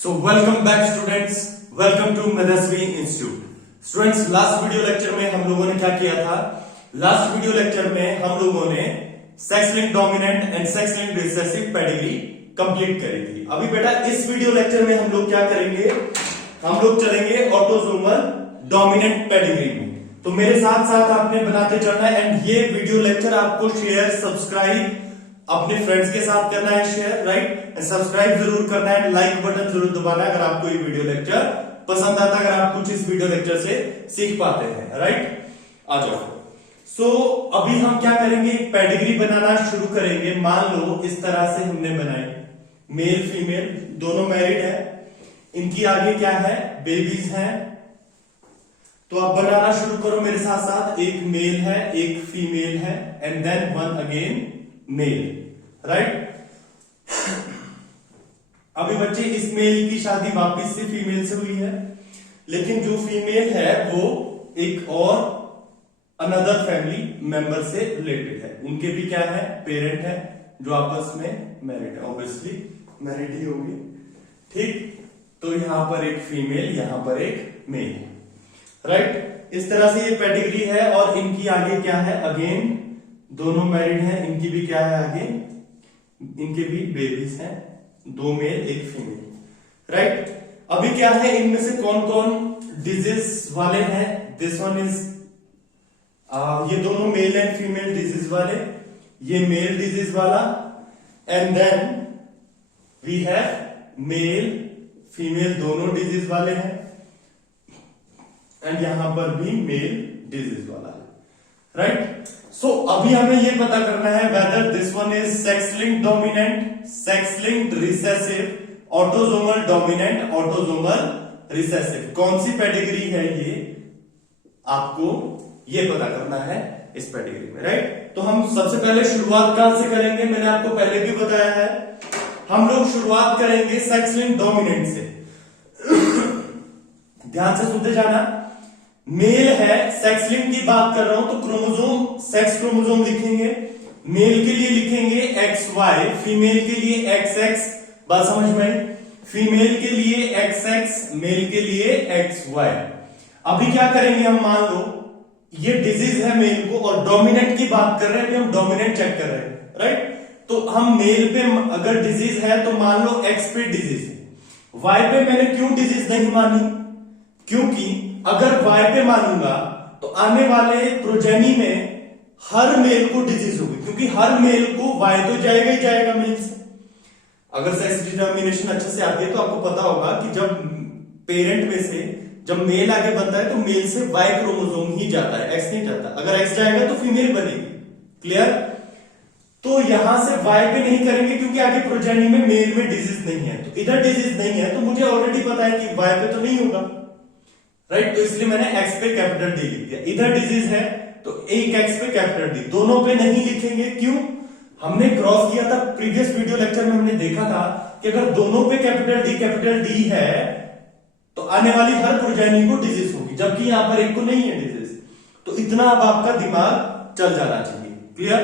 So welcome back students, welcome to Madhasvi Institute. Students, last video lecture में हम लोगों ने क्या किया था? लास्ट वीडियो लेक्चर में हम लोगों ने sex link dominant and sex link recessive pedigree complete करी थी। अभी बेटा इस वीडियो लेक्चर में हम लोग क्या करेंगे? हम लोग चलेंगे ऑटोसोमल डोमिनेंट पेडिग्री में। तो मेरे साथ साथ आपने बनाते चलना है एंड ये वीडियो लेक्चर आपको शेयर सब्सक्राइब अपने फ्रेंड्स के साथ करना है शेयर, राइट? सब्सक्राइब जरूर करना है, लाइक बटन जरूर दबाना है अगर आपको ये वीडियो लेक्चर पसंद आता है, अगर आप कुछ इस वीडियो लेक्चर से सीख पाते हैं, राइट? आ जाओ। सो अभी हम क्या करेंगे? पेडिग्री बनाना शुरू करेंगे। मान लो इस तरह से हमने बनाई, मेल फीमेल दोनों मैरिड है, इनकी आगे क्या है? बेबीज हैं। तो आप बनाना शुरू करो मेरे साथ साथ। एक मेल है, एक फीमेल है and then one again male, right? अभी बच्चे इस मेल की शादी वापिस से फीमेल से हुई है, लेकिन जो फीमेल है वो एक और अनदर फैमिली मेंबर से रिलेटेड है। उनके भी क्या है? पेरेंट है जो आपस में मैरिड है, ऑब्वियसली मैरिड ही होगी, ठीक? तो यहां पर एक फीमेल, यहां पर एक मेल, राइट? इस तरह से ये पेडिग्री है और इनकी आगे क्या है? अगेन दोनों मैरिड हैं, इनकी भी क्या है? आगे इनके भी बेबीज हैं, दो मेल एक फीमेल, राइट? अभी क्या है? इनमें से कौन कौन डिजीज वाले हैं? दिस वन इज ये दोनों मेल एंड फीमेल डिजीज वाले, ये मेल डिजीज वाला, and then we have male female दोनों डिजीज वाले हैं, एंड यहां पर भी मेल डिजीज वाला है, राइट? सो अभी हमें ये पता करना है whether this one is sex linked dominant, sex linked recessive, autosomal dominant, autosomal recessive. कौन सी पेडिग्री है ये आपको ये पता करना है इस पेडिग्री में, राइट? तो हम सबसे पहले शुरुआत कहां से करेंगे? मैंने आपको पहले भी बताया है, हम लोग शुरुआत करेंगे सेक्स लिंक्ड डोमिनेंट से। ध्यान से सुनते जाना। मेल है, सेक्स लिंक की बात कर रहा हूं तो क्रोमोसोम, सेक्स क्रोमोसोम लिखेंगे। मेल के लिए लिखेंगे XY, फीमेल के लिए XX। बात समझ में आई? फीमेल के लिए XX, मेल के लिए XY। अभी क्या करेंगे हम? मान लो ये डिजीज है मेल को और डोमिनेंट की बात कर रहे हैं, अभी हम डोमिनेंट चेक कर रहे हैं, राइट? तो हम मेल पे अगर डिजीज है तो मान लो X पे डिजीज है, Y पे मैंने क्यों डिजीज नहीं मानी? क्योंकि अगर Y पे मानूंगा तो आने वाले प्रोजेनी में हर मेल को डिजीज होगी, क्योंकि हर मेल को Y तो जाएगा ही जाएगा मेल से। अगर सेक्स डिटर्मिनेशन अच्छे से आती है तो आपको पता होगा कि जब पेरेंट में से जब मेल आगे बनता है तो मेल से Y क्रोमोसोम ही जाता है, X नहीं जाता। अगर X जाएगा तो फीमेल बनेगी, क्लियर? तो यहां से Y पे नहीं करेंगे क्योंकि आगे प्रोजेनी में मेल में डिजीज नहीं है, तो इधर डिजीज नहीं है तो मुझे ऑलरेडी पता है कि Y पे तो नहीं होगा, राइट? तो इसलिए मैंने X पे कैपिटल D लिख दिया। इधर डिजीज है तो एक X पे कैपिटल D, दोनों पे नहीं लिखेंगे। क्यों? हमने क्रॉस किया था प्रीवियस वीडियो लेक्चर में, हमने देखा था कि अगर दोनों पे कैपिटल D है तो आने वाली हर प्रोजेनी को डिजीज होगी, जबकि यहां पर एक को नहीं है डिजीज। तो इतना अब आपका दिमाग चल जाना चाहिए, क्लियर?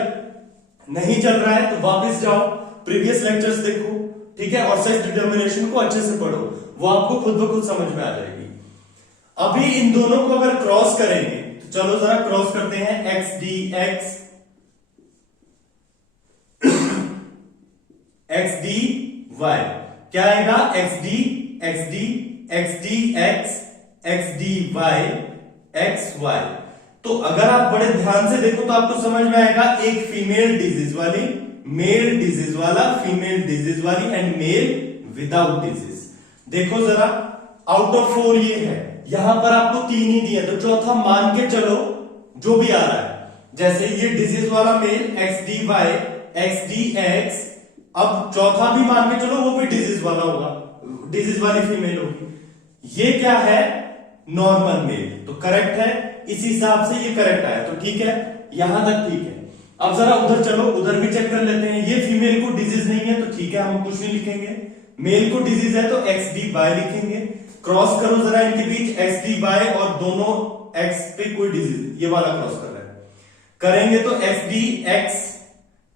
नहीं चल रहा है तो वापस जाओ, प्रीवियस लेक्चर्स देखो, ठीक है? और सेक्स डिटर्मिनेशन को अच्छे से पढ़ो, वो आपको खुद ब खुद समझ में आ जाएगी। अभी इन दोनों को अगर क्रॉस करेंगे तो चलो जरा क्रॉस करते हैं। XDX, XDY क्या आएगा? XDX, XDY, XY। तो अगर आप बड़े ध्यान से देखो तो आपको समझ में आएगा, एक फीमेल डिजीज वाली, मेल डिजीज वाला, फीमेल डिजीज वाली एंड मेल विदाउट डिजीज। देखो जरा, आउट ऑफ 4 ये है, यहां पर आपको 3 ही दिए, तो चौथा मान के चलो जो भी आ रहा है। जैसे ये डिजीज वाला मेल XDY, XDX, अब चौथा भी मान के चलो वो भी डिजीज वाला होगा, डिजीज वाली फीमेल होगी। ये क्या है? नॉर्मल मेल, तो करेक्ट है, इस हिसाब से ये करेक्ट आया, तो ठीक है, यहां तक ठीक है। अब जरा उधर चलो, उधर भी चेक कर लेते हैं। ये फीमेल को डिजीज नहीं है तो ठीक है, हम कुछ नहीं लिखेंगे। मेल को डिजीज है तो XDY लिखेंगे। क्रॉस करो जरा इनके बीच, XDY और दोनों X पे कोई डिजीज, ये वाला क्रॉस कर रहे हैं, करेंगे तो XDX,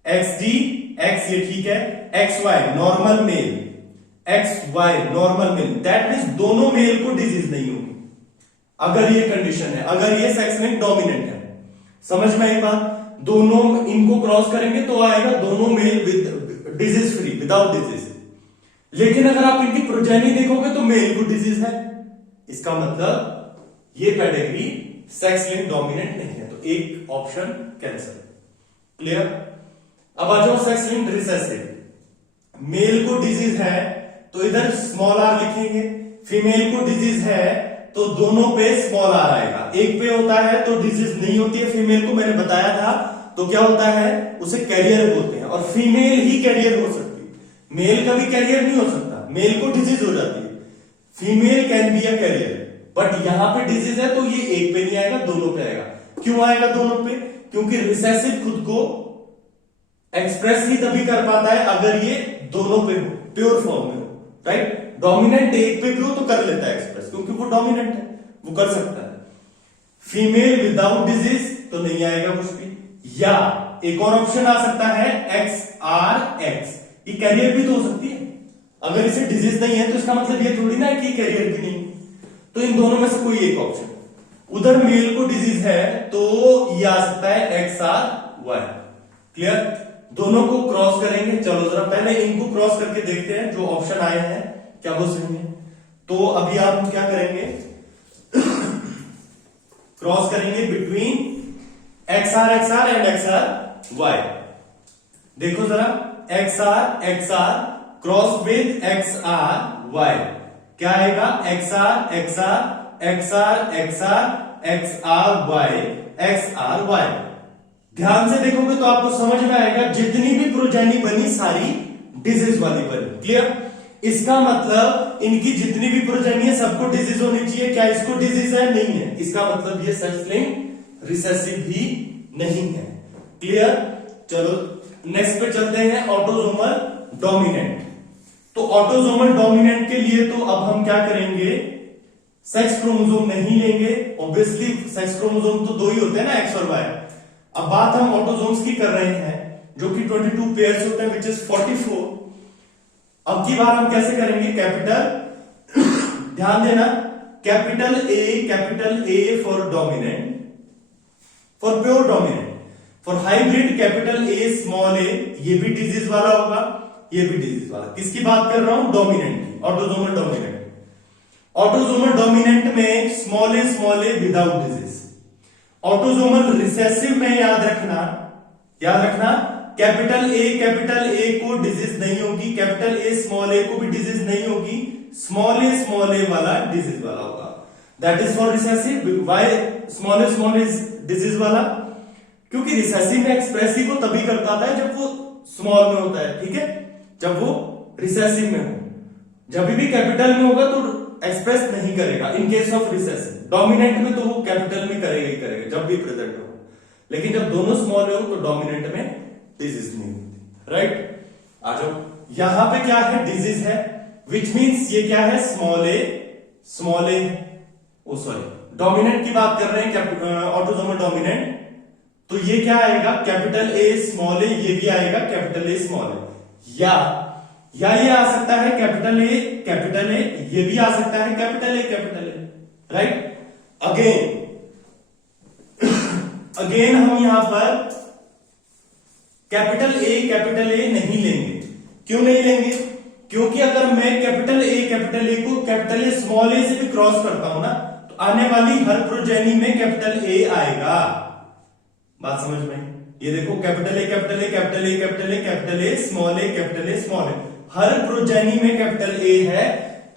XDX ये ठीक है। XY normal male, X Y normal male, that means दोनों मेल को डिजीज नहीं होगी अगर ये कंडीशन है, अगर ये सेक्स लिंक डोमिनेंट है। समझ में आई बात? दोनों इनको क्रॉस करेंगे तो आएगा दोनों mail with disease free, without disease. लेकिन अगर आप इनकी प्रोजेनी देखोगे तो मेल को डिजीज है, इसका मतलब ये पेडिग्री सेक्स लिंक डोमिनेंट नहीं है, तो एक ऑप्शन कैंसिल। क्लियर? अब आ जाओ सेक्स लिंक रिसेसिव। मेल को डिजीज है तो इधर स्मॉल आर लिखेंगे, फीमेल को डिजीज है तो दोनों पे स्मॉल आर आएगा। एक पे होता है तो डिजीज नहीं होती है फीमेल को, मैंने बताया था, तो क्या होता है उसे कैरियर बोलते हैं, और फीमेल ही कैरियर हो सकती है, मेल कभी कैरियर नहीं हो सकता। मेल को डिजीज हो जाती है, female can be a carrier, but यहां पे डिजीज है तो ये एक पे नहीं आएगा, दोनों पे आएगा। क्यों आएगा दोनों पे? क्योंकि रिसेसिव खुद को एक्सप्रेस ही तभी कर पाता है अगर ये दोनों पे हो, प्योर फॉर्म में हो, राइट? डोमिनेंट एक पे भी हो तो कर लेता है एक्सप्रेस, क्योंकि वो डोमिनेंट है, वो कर सकता है। फीमेल विदाउट डिजीज तो नहीं आएगा कुछ भी, या एक और ऑप्शन आ सकता है एक्स आर एक्स, ये कैरियर भी तो हो सकती है। अगर इसे डिजीज नहीं है तो इसका मतलब ये थोड़ी ना है कि कैरियर भी नहीं, तो इन दोनों में से कोई एक ऑप्शन। उधर मेल को डिजीज है तो ये आ सकता है एक्स आर वाई। क्लियर? दोनों को क्रॉस करेंगे। चलो जरा पहले इनको क्रॉस करके देखते हैं जो ऑप्शन आए हैं क्या वो सही है। तो अभी आप क्या करेंगे क्रॉस करेंगे between X R and X R Y. देखो जरा X R cross with X R Y क्या आएगा? X R X R X R X R X R Y. ध्यान से देखोगे तो आपको समझ में आएगा जितनी भी प्रोजेनी बनी सारी डिजीज वाली बनी। क्लियर? इसका मतलब इनकी जितनी भी प्रोजेनी है सबको डिजीज होनी चाहिए। क्या इसको डिजीज है? नहीं है, इसका मतलब ये सेक्स लिंक रिसेसिव भी नहीं है। क्लियर? चलो नेक्स्ट पे चलते हैं, ऑटोसोमल डोमिनेंट। तो ऑटोसोमल डोमिनेंट के लिए तो अब हम क्या करेंगे, सेक्स क्रोमोसोम नहीं लेंगे। ऑब्वियसली सेक्स क्रोमोसोम तो दो ही होते हैं ना, एक्स और वाई। अब बात हम ऑटोसोम्स की कर रहे हैं जो कि 22 पेयर्स होते हैं, विच इज 44। अब की बार हम कैसे करेंगे? कैपिटल ध्यान देना, capital A for dominant, for pure dominant. For hybrid capital A small A, ये भी डिजीज वाला होगा, ये भी डिजीज वाला। किसकी बात कर रहा हूं? डोमिनेंट की, ऑटोसोमल डोमिनेंट। ऑटोसोमल डोमिनेंट में small A without disease. Autosomal recessive में याद रखना कैपिटल ए को डिजीज नहीं होगी, कैपिटल ए स्मॉल ए को भी डिजीज नहीं होगी, स्मॉल ए वाला डिजीज वाला होगा। That is for recessive. Why small a disease वाला? क्योंकि रिसेसिव में एक्सप्रेसिव वो तभी कर पाता है जब वो स्मॉल में होता है, ठीक है, जब वो रिसेसिव में हो। जब भी कैपिटल में होगा तो एक्सप्रेस नहीं करेगा in case of recessive. Dominant में तो वो कैपिटल में करेगा ही करेगा जब भी प्रेजेंट हो, लेकिन जब दोनों स्मॉल हो तो डोमिनेंट में डिजीज नहीं होती। राइट? आ जाओ, यहां पे क्या है? डिजीज है, विच मीन्स ये क्या है? स्मॉल ए ओ सॉरी डोमिनेंट की बात कर रहे हैं, ऑटोसोमल डोमिनेंट। तो ये क्या आएगा? कैपिटल ए स्मॉल ए, ये भी आएगा कैपिटल ए स्मॉल ए। या ये आ सकता है कैपिटल ए, ये भी आ सकता है कैपिटल ए। राइट? अगेन हम यहां पर कैपिटल ए नहीं लेंगे। क्यों नहीं लेंगे? क्योंकि अगर मैं कैपिटल ए को कैपिटल ए स्मॉल ए से भी क्रॉस करता हूं ना, तो आने वाली हर प्रोजेनी में कैपिटल ए आएगा। बात समझ में? ये देखो capital A small A, her progeny में कैपिटल ए है,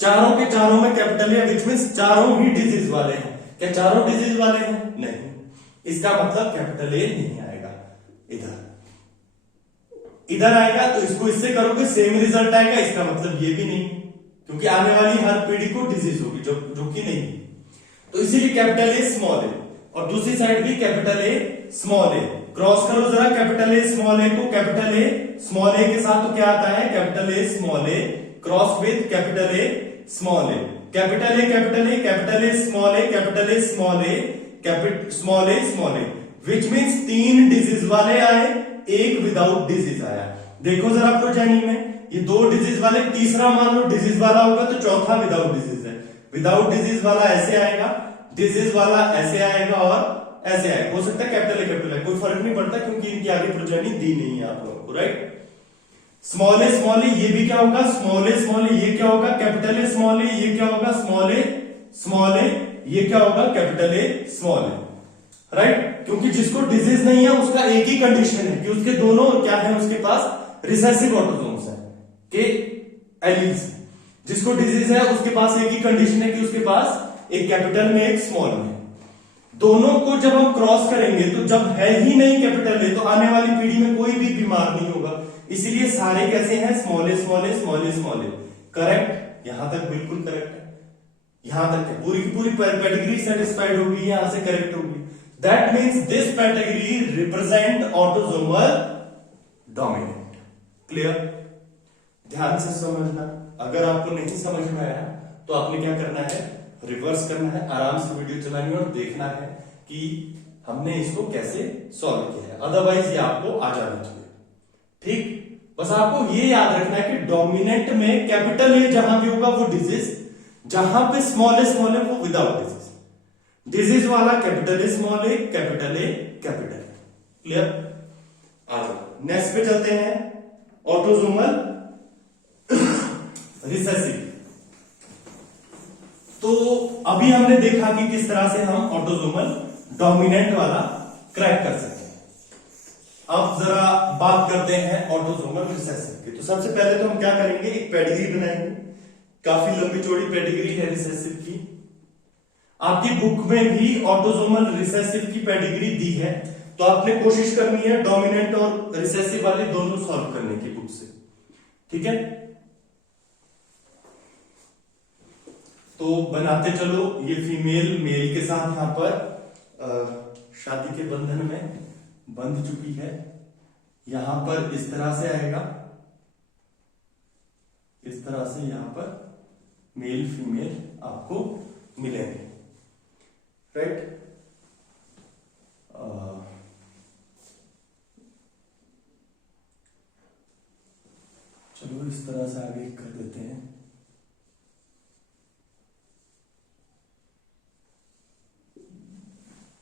चारों के चारों में कैपिटल ए, विच मींस चारों ही डिजीज वाले हैं। क्या चारों डिजीज वाले हैं? नहीं, इसका मतलब कैपिटल ए नहीं आएगा, इधर आएगा। तो इसको इससे करोगे सेम रिजल्ट आएगा, इसका मतलब ये भी नहीं, क्योंकि आने वाली हर पीढ़ी को डिजीज होगी जो कि नहीं। तो इसीलिए कैपिटल ए स्मॉल ए, और दूसरी साइड भी capital A small A. Cross करो जरा कैपिटल ए स्मॉल ए को कैपिटल ए स्मॉल ए के साथ, तो क्या आता है? Capital A small A cross with capital A small A, capital A small A, small A, which means 3 disease वाले आए, एक विदाउट डिजीज आया। देखो जरा प्रोजेनी में, ये 2 डिजीज वाले, तीसरा मान लो डिजीज वाला होगा तो चौथा विदाउट डिजीज है। विदाउट डिजीज वाला ऐसे आएगा, डिजीज वाला ऐसे आएगा और ऐसे आएगा। हो सकता है कैपिटल है, कोई फर्क नहीं पड़ता क्योंकि इनकी आगे प्रोजेनी दी नहीं है आप लोगों को, राइट। स्मॉल ए ये भी क्या होगा, स्मॉल ए ये क्या होगा, कैपिटल ए स्मॉल ए, ये क्या होगा, स्मॉल ए ये क्या होगा, capital A small A, right. क्योंकि जिसको डिजीज नहीं है उसका एक ही कंडीशन है कि उसके दोनों क्या है, उसके पास रिसेसिव ऑटोसोम्स है के एलील्स। जिसको डिजीज है उसके पास एक ही कंडीशन है कि उसके पास एक कैपिटल में एक स्मॉल में। दोनों को जब हम क्रॉस करेंगे तो जब है ही नहीं कैपिटल ए तो आने वाली पीढ़ी में कोई भी बीमार नहीं होगा। इसीलिए सारे कैसे हैं, स्मॉल ए। करेक्ट, यहां तक बिल्कुल करेक्ट है। यहां तक है, पूरी की पूरी पेडिग्री सेटिस्फाइड होगी, यहां से करेक्ट होगी। That means this pedigree represent autosomal dominant. Clear, ध्यान से समझना। अगर आपको नहीं समझ में आया तो आपने क्या करना है, रिवर्स करना है, आराम से वीडियो चलानी है और देखना है कि हमने इसको कैसे सॉल्व किया है। अदरवाइज ये आपको आ जाना चाहिए, ठीक। बस आपको ये याद रखना है कि डोमिनेंट में कैपिटल ए जहां भी होगा वो डिजीज, जहां पे स्मॉल ए वो विदाउट डिजीज। डिजीज वाला capital A small A, capital A capital. Clear, आ जाओ नेक्स्ट पे चलते हैं, ऑटोसोमल रिसेसिव। तो अभी हमने देखा कि किस तरह से हम ऑटोसोमल डोमिनेंट वाला क्रैक कर सकते हैं। अब जरा बात करते हैं ऑटोसोमल रिसेसिव की। तो सबसे पहले तो हम क्या करेंगे, एक पेडिग्री बनाएंगे। काफी लंबी चौड़ी पेडिग्री है रिसेसिव की। आपकी बुक में भी ऑटोसोमल रिसेसिव की पेडिग्री दी है, तो आपने कोशिश करनी है डोमिनेंट और रिसेसिव वाले दोनों सॉल्व करने की बुक से, ठीक है। तो बनाते चलो। ये फीमेल मेल के साथ यहां पर शादी के बंधन में बंध चुकी है। यहां पर इस तरह से आएगा, इस तरह से यहां पर मेल फीमेल आपको मिलेंगे, राइट। चलो इस तरह से आगे कर देते हैं।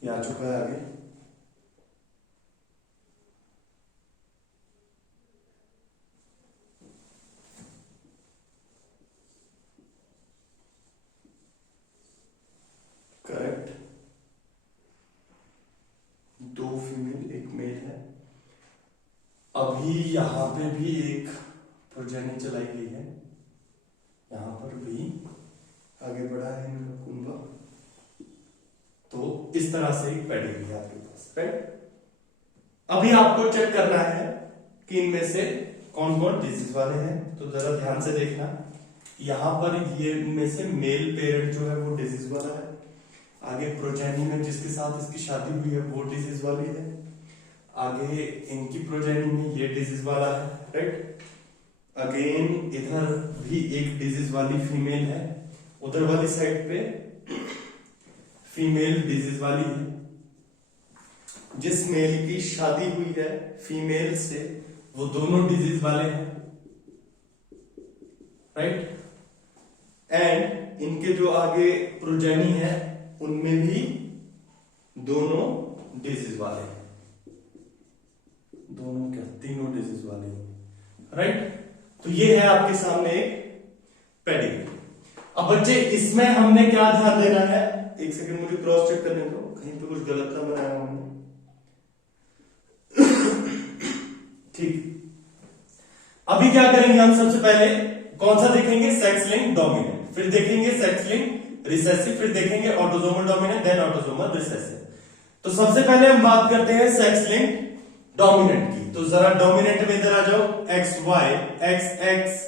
ये आ चुका है आगे। करेक्ट, 2 फीमेल 1 मेल है। अभी यहां पे भी एक प्रोजेनी चलाई गई है, यहां पर भी आगे बढ़ा है इनका कुंभा। तो इस तरह से एक पेडिग्री है आपके पास, राइट। अभी आपको चेक करना है कि इनमें से कौन कौन डिजीज वाले हैं। तो जरा ध्यान से देखना, यहां पर ये इनमें से मेल पेरेंट जो है वो डिजीज वाला है। आगे प्रोजेनी में जिसके साथ इसकी शादी हुई है वो डिजीज वाली है। आगे इनकी प्रोजेनी में ये डिजीज वाला है, राइट। अगेन इधर भी एक डिजीज वाली फीमेल है, उधर वाली साइड पे फीमेल डिजीज वाली है। जिस मेल की शादी हुई है फीमेल से वो दोनों डिजीज वाले हैं, राइट। एंड इनके जो आगे प्रोजेनी है उनमें भी दोनों डिजीज वाले हैं, दोनों क्या, तीनों डिजीज वाले हैं, राइट। तो ये है आपके सामने एक पेडिग्री। अब बच्चे इसमें हमने क्या ध्यान देना है, एक सेकंड मुझे क्रॉस चेक करने दो, कहीं पे कुछ गलत ना बनाया हमने। ठीक, अभी क्या करेंगे हम, सबसे पहले कौन सा देखेंगे, सेक्स लिंक डोमिनेंट, फिर देखेंगे सेक्स लिंक रिसेसिव, फिर देखेंगे autosomal dominant, then autosomal recessive. तो सबसे पहले हम बात करते हैं सेक्स लिंक डोमिनेंट की। तो जरा डोमिनेंट में इधर आ जाओ, एक्स वाई एक्स एक्स,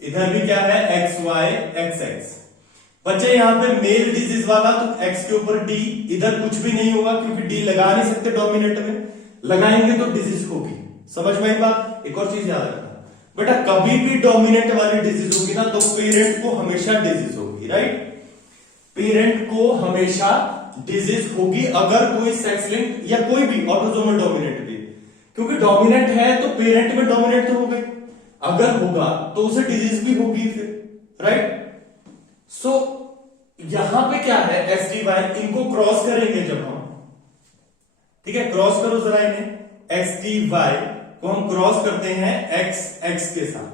इधर भी क्या है एक्स वाई एक्स एक्स। बच्चे यहाँ पे मेल डिजीज वाला तो एक्स के ऊपर डी, इधर कुछ भी नहीं होगा क्योंकि डी लगा नहीं सकते डोमिनेंट में, लगाएंगे तो डिजीज होगी। समझ में आई बात। एक और चीज याद रखना बेटा, कभी भी डोमिनेंट वाली डिजीज होगी ना तो पेरेंट को हमेशा डिजीज होगी, राइट। पेरेंट को हमेशा डिजीज होगी अगर कोई सेक्स लिंक या कोई भी ऑटोसोमल डोमिनेंट भी, क्योंकि डोमिनेंट है तो पेरेंट में डोमिनेंट तो हो गई। अगर होगा तो उसे डिजीज भी होगी फिर, राइट। सो यहां पे क्या है, एक्स डी वाई, इनको क्रॉस करेंगे जब हम, ठीक है, क्रॉस करो जरा इन्हें, एक्स डी वाई को हम क्रॉस करते हैं एक्स एक्स के साथ,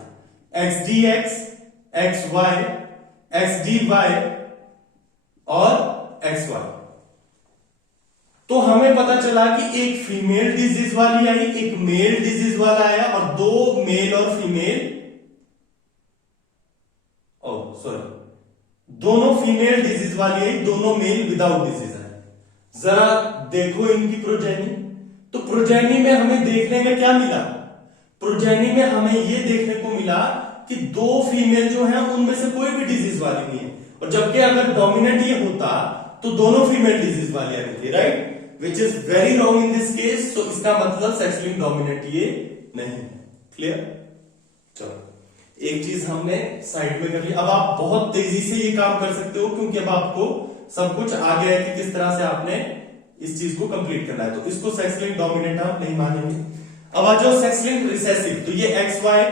X D X, X Y, X D Y और एक्स वाई। तो हमें पता चला कि एक फीमेल डिजीज वाली आई, एक मेल डिजीज वाला आया, और दो मेल और फीमेल, दोनों फीमेल डिजीज वाली आई, दोनों मेल विदाउट डिजीज है। जरा देखो इनकी प्रोजेनी। तो प्रोजेनी में हमें देखने में क्या मिला, प्रोजेनी में हमें यह देखने को मिला कि दो फीमेल जो है उनमें से कोई भी डिजीज वाली नहीं है, और जबकि अगर डोमिनेंट ये होता तो दोनों फीमेल डिजीज वाली आनी थी, right, which is very wrong in this case. तो इसका मतलब सेक्स लिंक्ड डोमिनेंट ये नहीं है। क्लियर? चलो, एक चीज हमने साइड में कर ली। अब आप बहुत तेजी से ये काम कर सकते हो, क्योंकि अब आपको सब कुछ आ गया है कि किस तरह से आपने इस चीज को कंप्लीट करना है। तो इसको सेक्स लिंक्ड डोमिनेंट हम नहीं मानेंगे। अब आ जाओ सेक्स लिंक्ड रिसेसिव। तो ये एक्स वाई,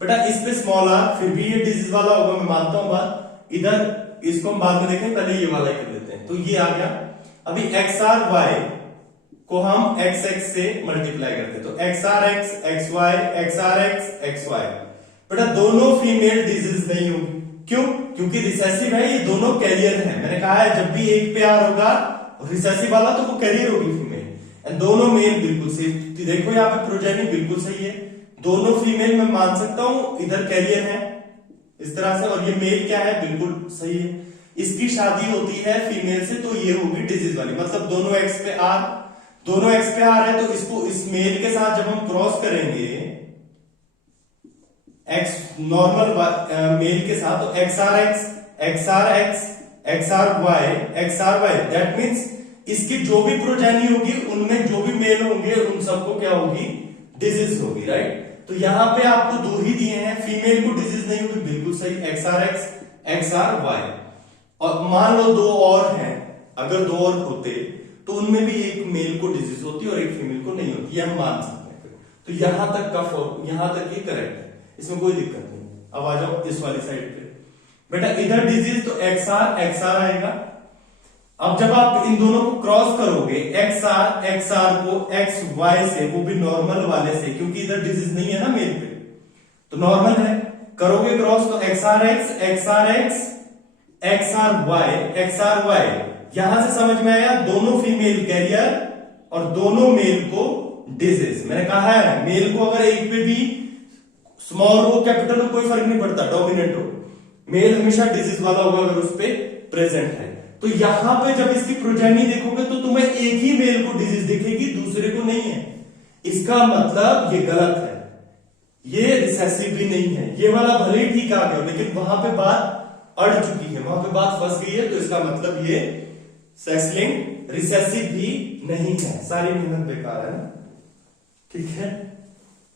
बेटा इस पे स्मॉल आर, फिर भी ये डिजीज वाला होगा, मैं मानता हूं बात। इधर इसको हम बाद में देखें, पहले ये वाला ही कर लेते हैं। तो ये आ गया। अभी एक्स आर वाई को हम एक्स एक्स से मल्टीप्लाई करते हैं, तो X R X, X Y, X R X, X Y. बेटा दोनों फीमेल डिजीज नहीं होगी, क्यों? क्योंकि रिसेसिव है, ये दोनों कैरियर है। मैंने कहा है जब भी एक पे आर होगा रिसेसिव वाला तो वो कैरियर होगी फीमेल, एंड दोनों मेल बिल्कुल सही। देखो यहाँ पे प्रोजेनी बिल्कुल सही है, दोनों फीमेल मैं मान सकता हूं इधर कैरियर है इस तरह से, और ये मेल क्या है, बिल्कुल सही है। इसकी शादी होती है फीमेल से, तो ये होगी डिजीज वाली, मतलब दोनों एक्स पे आर, दोनों एक्स पे आर है, तो इसको इस मेल के साथ जब हम क्रॉस करेंगे एक्स नॉर्मल मेल के साथ, तो X R X, X R X, X R Y, X R Y, that means इसकी जो भी प्रोजेनी होगी उनमें जो भी मेल होंगे उन सबको क्या होगी, डिजीज होगी, राइट। तो यहां पे आपको दो ही दिए हैं, फीमेल को डिजीज नहीं होगी, बिल्कुल सही, X R X, X R Y. और मान लो दो और हैं, अगर दो और होते तो उनमें भी एक मेल को डिजीज होती और एक फीमेल को नहीं होती, हम मान सकते हैं। तो यहां तक का यहां तक ये करेक्ट है, इसमें कोई दिक्कत नहीं। अब आ जाओ इस वाली साइड पे, बेटा इधर डिजीज तो एक्स आर आएगा। अब जब आप इन दोनों को क्रॉस करोगे, एक्स आर को एक्स वाई से, वो भी नॉर्मल वाले से, क्योंकि इधर डिजीज नहीं है ना मेल पे, तो नॉर्मल है, करोगे क्रॉस तो X R X, X R X, X R Y, X R Y. यहां से समझ में आया दोनों फीमेल कैरियर और दोनों मेल को डिजीज। मैंने कहा है मेल को अगर एक पे भी स्मॉल हो कैपिटल हो कोई फर्क नहीं पड़ता, डोमिनेंट हो, मेल हमेशा डिजीज वाला होगा अगर उस पे प्रेजेंट है। तो यहां पे जब इसकी प्रोजेनी देखोगे तो तुम्हें एक ही मेल को डिजीज दिखेगी, दूसरे को नहीं है। इसका मतलब ये गलत है, ये रिसेसिव भी नहीं है। ये वाला भले ही ठीक आ गया, लेकिन वहां पे बात अड़ चुकी है, वहां पे बात फंस गई है, तो इसका मतलब ये सेक्स लिंक्ड रिसेसिव भी नहीं है। सारी मेहनत बेकार है ना, ठीक है।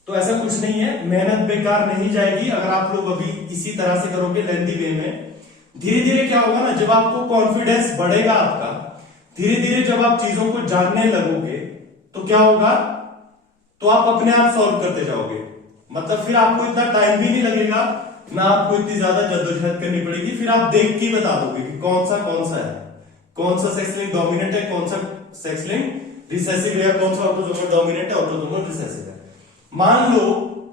तो ऐसा कुछ नहीं है, मेहनत बेकार नहीं जाएगी अगर आप लोग अभी इसी तरह से करोगे लेंथी वे में। धीरे धीरे क्या होगा ना, जब आपको कॉन्फिडेंस बढ़ेगा आपका, धीरे धीरे जब आप चीजों को जानने लगोगे तो क्या होगा, तो आप अपने आप सॉल्व करते जाओगे। मतलब फिर आपको इतना टाइम भी नहीं लगेगा, ना आपको इतनी ज्यादा जद्दोजहद करनी पड़ेगी, फिर आप देख के बता दोगे कि कौन सा है, कौन सा सेक्स लिंक्ड डोमिनेंट है, कौन सा सेक्स लिंक्ड रिसेसिव है, कौन सा ऑटोसोमल डोमिनेंट है, ऑटोसोमल रिसेसिव है। मान लो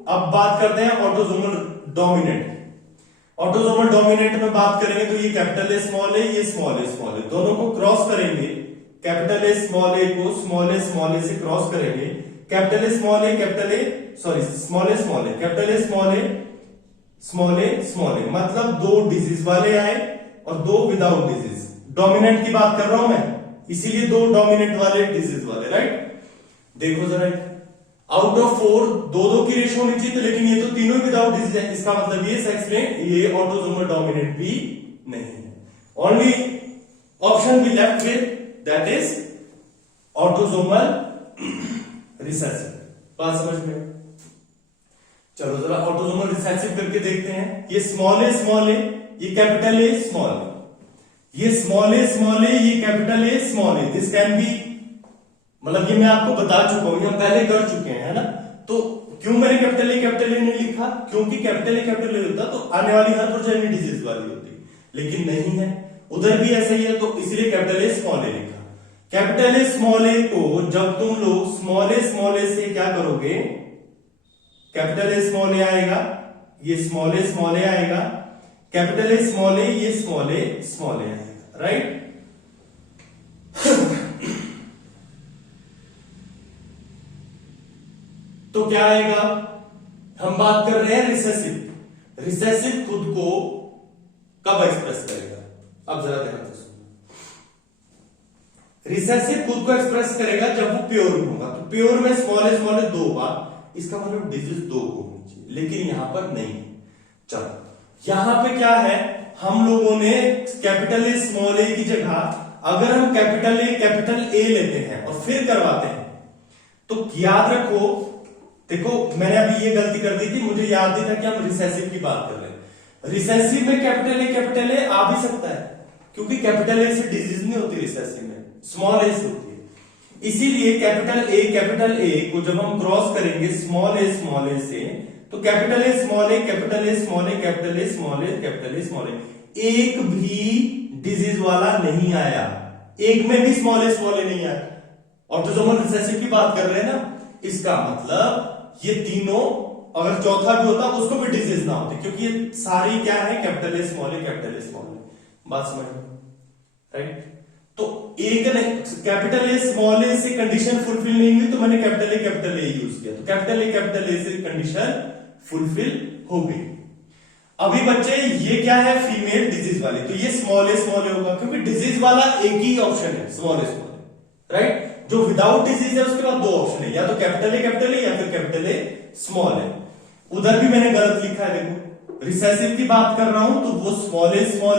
अब बात करते हैं ऑटोसोमल डोमिनेंट। ऑटोसोमल डोमिनेंट में बात करेंगे तो ये कैपिटल ए स्मॉल ए, ये स्मॉल ए, दोनों को क्रॉस करेंगे, कैपिटल ए स्मॉल ए को स्मॉल ए से क्रॉस करेंगे, capital A small A, capital A sorry small A small A, capital A small A, small A small A, मतलब दो disease वाले आए और दो विदाउट डिजीज। डोमिनेंट की बात कर रहा हूं मैं, इसीलिए दो डोमिनेंट वाले डिजीज वाले, राइट। देखो जरा, आउट ऑफ 4 दो की रेशियो होनी चाहिए, तो लेकिन ये तो तीनों विदाउट डिजीज है, इसका मतलब ये सेक्स लिंक्ड, ये ऑटोसोमल डोमिनेंट भी नहीं है। Only option we left with, that is autosomal recessive. बात समझ में? चलो जरा ऑटोसोमल रिसेसिव करके देखते हैं। ये स्मॉल ए, ये कैपिटल ए स्मॉल ए, ये स्मॉल ए, ये capital A small A. This can be, मतलब ये मैं आपको बता चुका हूं, हम पहले कर चुके हैं, है ना। तो क्यों मैंने कैपिटल ए नहीं लिखा? क्योंकि कैपिटल ए होता तो आने वाली हर प्रोजेनी डिजीज वाली होती, लेकिन नहीं है, उधर भी ऐसा ही है, तो इसलिए कैपिटल ए स्मॉल ए लिखा। कैपिटल ए स्मॉल ए को जब तुम लोग स्मॉल ए से क्या करोगे, कैपिटल ए स्मॉल ए आएगा, ये स्मॉल ए आएगा, कैपिटल ए स्मॉल ए, ये स्मॉल ए आएगा, राइट। तो क्या आएगा, हम बात कर रहे हैं रिसेसिव। रिसेसिव खुद को कब एक्सप्रेस करेगा? अब जरा ध्यान से सुनो। रिसेसिव खुद को एक्सप्रेस करेगा जब वो प्योर होगा, तो प्योर में स्मॉल ए 2 होगा, इसका मतलब डिजिट 2 होनी चाहिए, लेकिन यहां पर नहीं। चलो यहां पे क्या है, हम लोगों ने कैपिटल ए स्मॉल ए की जगह अगर हम कैपिटल ए लेते हैं और फिर करवाते हैं, तो याद रखो, देखो मैंने अभी ये गलती कर दी थी, मुझे याद नहीं था कि हम रिसेसिव की बात कर रहे हैं। रिसेसिव में कैपिटल ए आ भी सकता है, क्योंकि कैपिटल ए से डिजीज नहीं होती, रिसेसिव में स्मॉल ए से होती है। इसीलिए कैपिटल ए को जब हम क्रॉस करेंगे स्मॉल ए से, तो capital A small A, capital A small A, capital A small A, capital A small A, एक भी डिजीज वाला नहीं आया, एक में भी स्मॉल ए नहीं आया। ऑटोसोमल रिसेसिव की बात कर रहे हैं ना, इसका मतलब ये तीनों, अगर चौथा भी होता उसको भी डिजीज ना होती, क्योंकि ये सारी क्या है, कैपिटल ए स्मॉल ए। बात समझ में, राइट। तो एक ने कैपिटल ए स्मॉल ए से कंडीशन फुलफिल नहीं हुई, तो मैंने कैपिटल ए यूज किया, तो कैपिटल ए से कंडीशन फुलफिल हो गई। अभी बच्चे ये क्या है, फीमेल डिजीज वाली, तो ये स्मॉल ए होगा, क्योंकि डिजीज वाला एक ही ऑप्शन है, स्मॉल ए, राइट। जो विदाउट डिजीज है उसके बाद 2 ऑप्शन है, या तो कैपिटल ए या फिर कैपिटल ए स्मॉल ए। उधर भी मैंने गलत लिखा है, देखो रिसेसिव की बात कर रहा हूं तो वो स्मॉल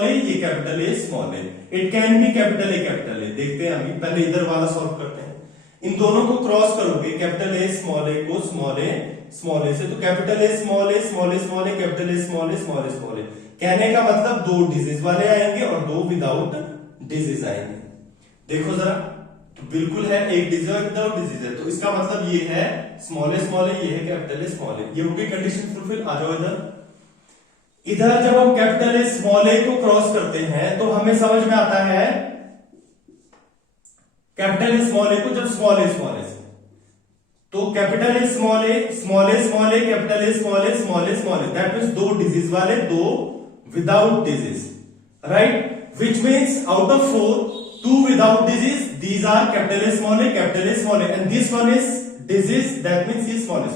ए, ये capital A small A, it can be capital A. देखते हैं अभी, पहले इधर वाला सॉल्व करते हैं। इन दोनों को क्रॉस करोगे, कैपिटल ए को स्मॉल ए से, तो capital A small A, capital A small A. कहने का मतलब 2 डिजीज वाले आएंगे और 2 विदाउट डिजीज आएंगे। देखो जरा, तो बिल्कुल है, एक डिजीज और विदाउट डिजीज है, तो इसका मतलब ये है स्मॉल ए, ये है कैपिटल ए स्मॉल ए, ये होगी कंडीशन फुलफिल। आ जाओ इधर जब हम कैपिटल ए स्मॉल ए को क्रॉस करते हैं तो हमें समझ में आता है कैपिटल ए को जब स्मॉल ए से, तो capital A small A, capital A small A, that means 2 disease वाले, 2 without disease, right. Which means out of 4, 2 without disease, these are capital A small a, and this one is disease, that means ये small a।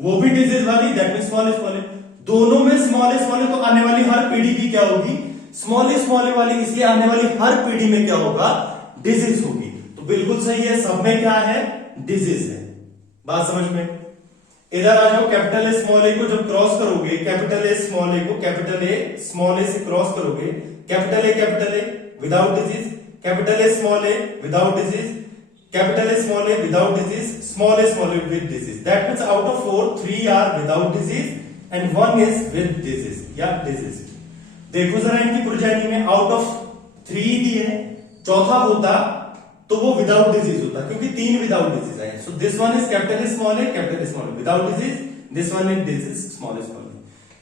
वो भी disease वाली, that means small a। दोनों में small a, तो आने वाली हर पीढ़ी की क्या होगी, small a वाली, इसलिए आने वाली हर पीढ़ी में क्या होगा, disease होगी। तो बिल्कुल सही है, सब में क्या है, disease है। बात समझ में। इधर आ जाओ, कैपिटल ए स्मॉल ए को जब क्रॉस करोगे, कैपिटल ए स्मॉल ए को कैपिटल ए स्मॉल ए से क्रॉस करोगे, capital A without disease, capital A small A without disease, capital A small A without disease, small A with disease, that means out of 4, 3 are without disease and 1 is with disease या disease. देखो जरा इनकी progeny में out of 3 दिए हैं, चौथा होता तो वो विदाउट डिजीज होता, क्योंकि 3 विदाउट डिजीज आए। So this one is capital A small A without disease, this one is disease small A.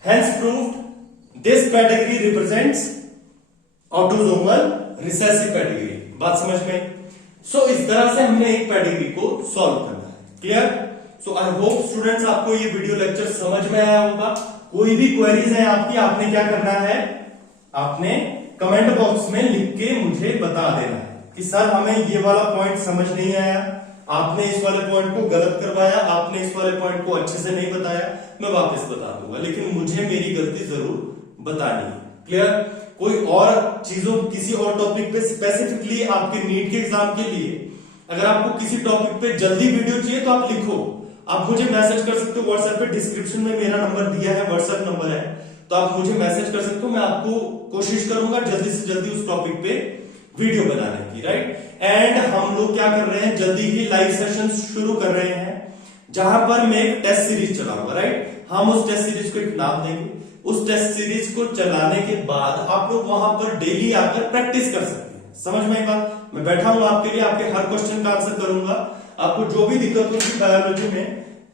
Hence proved this category represents autosomal recessive category. बात समझ में। सो इस तरह से हमने एक कैटेगरी को सॉल्व करना है। Clear? So I hope students आपको ये वीडियो लेक्चर समझ में आया होगा। कोई भी क्वेरीज है आपकी, आपने क्या करना है, आपने कमेंट बॉक्स में लिख के मुझे बता देना है कि सर हमें ये वाला पॉइंट समझ नहीं आया, आपने इस वाले पॉइंट को गलत करवाया, आपने इस वाले पॉइंट को अच्छे से नहीं बताया, मैं वापस बता दूंगा, लेकिन मुझे मेरी गलती जरूर बतानी है। क्लियर? कोई और चीजों, किसी और टॉपिक पे स्पेसिफिकली आपके नीट के एग्जाम के लिए अगर आपको किसी टॉपिक पे जल्दी वीडियो चाहिए तो आप लिखो, आप मुझे मैसेज कर सकते हो व्हाट्सएप पे, डिस्क्रिप्शन में मेरा नंबर दिया है, व्हाट्सएप नंबर है, तो आप मुझे मैसेज कर सकते हो। मैं आपको कोशिश करूंगा जल्दी से जल्दी उस टॉपिक पे वीडियो बनाने की, राइट। एंड हम लोग क्या कर रहे हैं, जल्दी ही लाइव सेशन शुरू कर रहे हैं जहां पर मैं एक टेस्ट सीरीज चलाऊंगा, राइट। हम उस टेस्ट सीरीज को एक नाम देंगे, उस टेस्ट सीरीज को चलाने के बाद आप लोग वहां पर डेली आकर प्रैक्टिस कर सकते हैं। समझ में आई बात? मैं बैठा हूं आपके लिए, आपके हर क्वेश्चन का आंसर करूंगा। आपको जो भी दिक्कत होगी बायोलॉजी में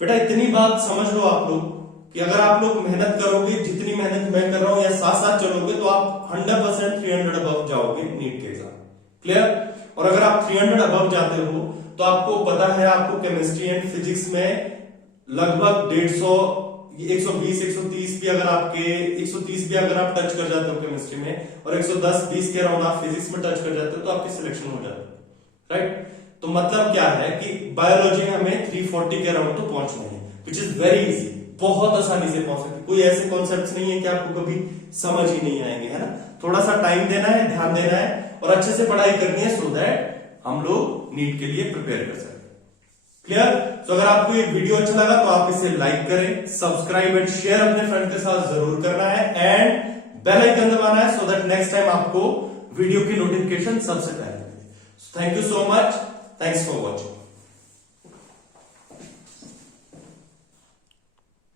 बेटा इतनी बात समझ लो आप लोग कि अगर आप लोग मेहनत करोगे, जितनी मेहनत मैं कर रहा हूं या साथ साथ चलोगे, तो आप 100% 300 अबव जाओगे नीट के एग्जाम। क्लियर? और अगर आप 300 अबव जाते हो तो आपको पता है, आपको केमिस्ट्री एंड फिजिक्स में लगभग 150, 120, 130 भी अगर आपके 130 भी अगर आप टच कर जाते हो केमिस्ट्री में, और 110, 20 के अराउंड आप फिजिक्स में टच कर जाते हो, तो आपकी सिलेक्शन हो जाती है। राइट? तो मतलब क्या है कि बायोलॉजी हमें 340 के अराउंड तो पहुंचना है, विच इज वेरी इजी, बहुत आसानी से पहुंच सकते। कोई ऐसे कॉन्सेप्ट्स नहीं है कि आपको कभी समझ ही नहीं आएंगे, है ना। थोड़ा सा टाइम देना है, ध्यान देना है और अच्छे से पढ़ाई करनी है, सो दैट हम लोग नीट के लिए प्रिपेयर कर सकें। क्लियर? तो अगर आपको ये वीडियो अच्छा लगा तो आप इसे लाइक करें, सब्सक्राइब एंड शेयर अपने फ्रेंड के साथ जरूर करना है, एंड बेल आइकन दबाना है, सो दैट नेक्स्ट टाइम आपको वीडियो की नोटिफिकेशन सबसे पहले मिले। Thank you so much, thanks for watching.